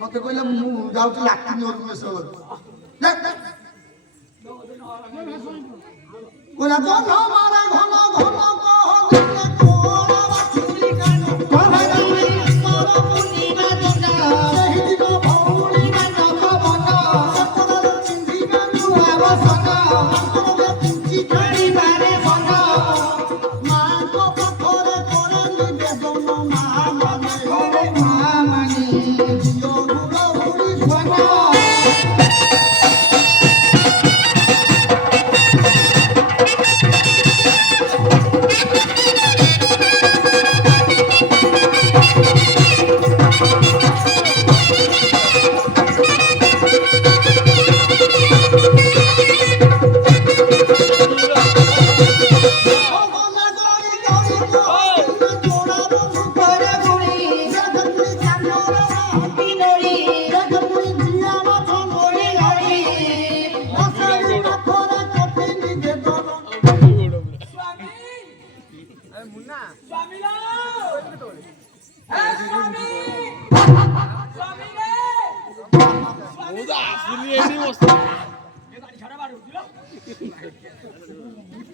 मत कहले मु जाउची लाट्रिन और में सो कोला तो न मारा घन घन कह दिले कोरा बाछुरी कानो कह दिले मारा मुनी ना दिना सही दिन भौरी ना नख बन सपना चिंधी ना नुआ बसना तोरे चिंची करी बारे बन मां को पखरे करे निवेदन मां माने जियो गुड़ा हुरी बना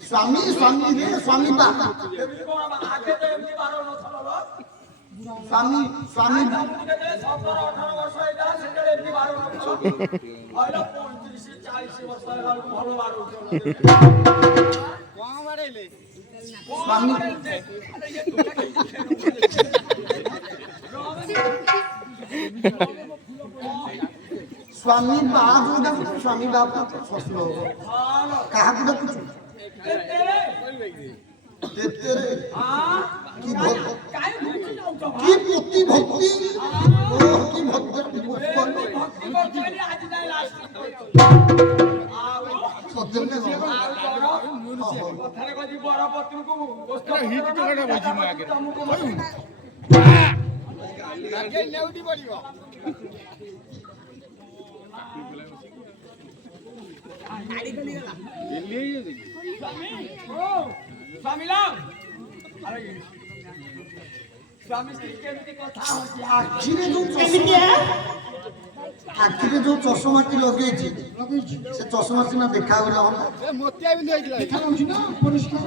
स्वामी स्वामी रे स्वामी बा स्वामी स्वामी 17 18 वर्ष एटा सेटा एमनी बारो हइलो 35 40 वर्ष होला भलो बारो कोन बारेले स्वामी स्वामी बाबू दा स्वामी बाबू फसलो कहा को कुछ तेरे हां की भक्ति भक्ति ओ की भक्ति भक्ति आज जाय लास्ट सत्यम ने कथारे कजी बड़ पत्र को गोष्ठ हिट टोकटा बजी म आगे आगे नेउडी पड़ियो गाड़ी गली गला दिल्ली स्वामी ओ स्वामी लाम अरे स्वामी श्री केमती कथा होची आखिरे जो केमती ଆଖିରେ ଯୋଉ ଚଷମାଟି ଲଗେଇଛି ସେ ଚଷମା ସିନା ଦେଖାଗଲା ହନ୍ତା ଦେଖାଯାଉଛି ନା ପରିଷ୍କାର।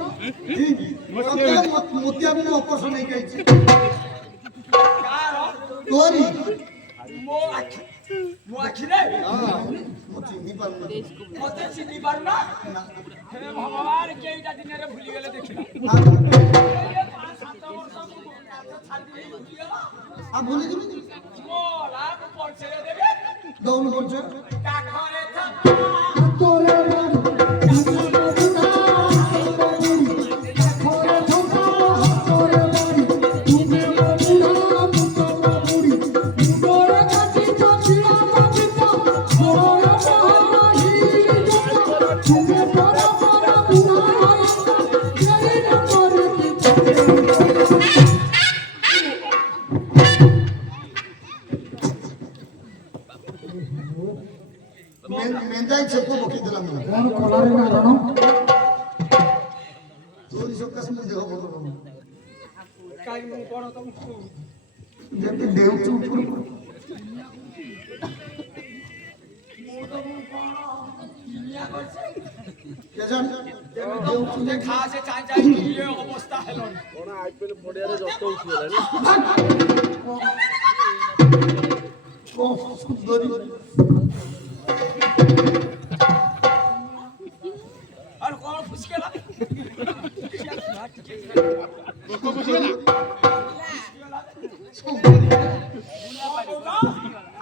ମୋତିଆ ବି ଅପସର ନେଇକି ଆଇଛି ତୋରି ମୋ ଆଖିରେ ମୁଁ ଚିହ୍ନି ପାରୁନି ମତେ ଚିହ୍ନି ପାରୁନା ହେ ଭଗବାନ କେଇଟା ଦିନରେ ଭୁଲିଗଲେ ଦେଖିଲା 5-7 ବର୍ଷ ମୁଁ ଛାଡ଼ି ଦେଇ ଭୁଲିଗଲା ଆଉ ଭୁଲିଯିବି ମୋ ଲାଭ ପରିଚୟ ଦେବେ ଦଉନି ପରିଚୟ କାଖରେ ହାତରେ ବାଡି କାନରେ ବୁଢା ହାତରେ ବୁଢୀ କାଖରେ ଠଙ୍କା ହାତରେ ବାଡି ତୁମେ ମୋ ବୁଢା ମୁଁ ତମ ବୁଢୀ ମୁଣ୍ଡରେ କାଟିଛ ଛିଡ଼ା ବାଜିଛ ଘୋର ବାହାନା ହିରି ଜୋତା ତୁମେ ପର ପର ବୁଢା କେହି ନ କରିକି ମେନ୍ଦାଇ ଛେପ ପକେଇଦେଲା ମୁଁ କଣ କଲାରେ ମାରଣ ତୋରି ସକାଶେ ମୁଁ ଦେହ ଭଲ ରହୁନି କାହିଁ ମୁଁ କଣ ତମକୁ ଯେମିତି ଦେଉଛୁ ଉପରକୁ ମୁଁ ତମକୁ କଣ ଦୁନିଆ କରିଛି କେଜାଣି ଦେଉଛୁ ଦେଖା ସେ ଚାହିଁ ଇଏ ଅବସ୍ଥା ହେଲଣି କଣ ସୁନ୍ଦରୀ ଆରେ କଣ ଫୁସକେଲା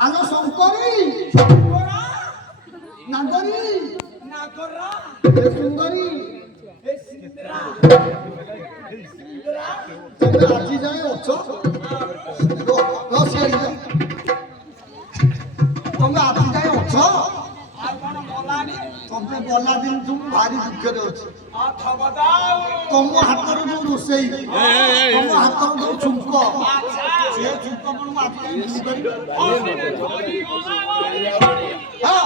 ଆଲୋ ଶଙ୍କରୀ ନାଗରୀ ନାଗରା ଏ ସୁନ୍ଦରୀ ଏ ସିନ୍ଦ୍ରା ତମେ ଆଜି ଯାଏ ଅଛ ତମେ ଆଜି ଯାଏ ଅଛ ଆଉ କଣ ଗଲାନି ତମେ ଗଲା ଦିନଠୁ ମୁଁ ଭାରି ଦୁଃଖରେ ଅଛି ଥବଦାଉ ତମ ହାତର ଯୋଉ ରୋଷେଇ ତମ ହାତର ଯୋଉ ଛୁଙ୍କ ସେ ଛୁଙ୍କ କଣ ମୁଁ ଆଜି ଯାଏ ଭୁଲିପାରିବି? ହଁ